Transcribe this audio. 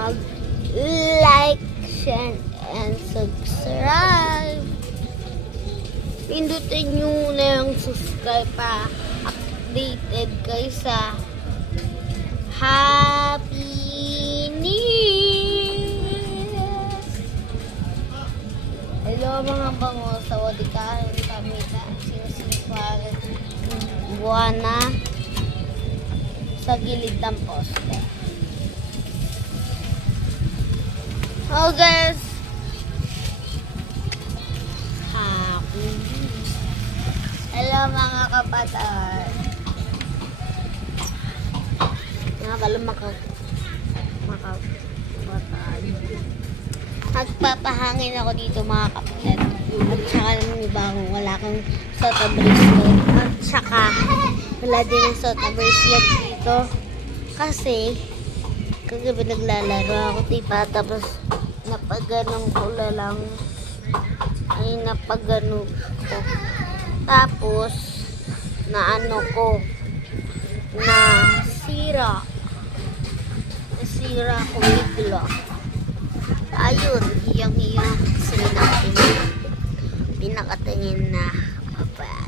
mag-like, share, and subscribe. Pindutin nyo na yung subscribe pa. Updated kayo sa Happy New Year! Hello mga bango, sawadikahan kami na sinisipagan buwana sa gilid ng poste. Oh guys, Happy New Year! Hello mga kapatid. Nga pala magpapahangin ako dito mga kapatid. At saka naman iba kung wala kang soda bracelet. At saka wala din yung soda bracelet dito. Kasi kagabi naglalaro ako diba. Tapos napaganong ko lang. Ay napagano ko. Tapos na ano ko na sira ko bigla. Ayun, hiyang sila natin pinakatingin na babae.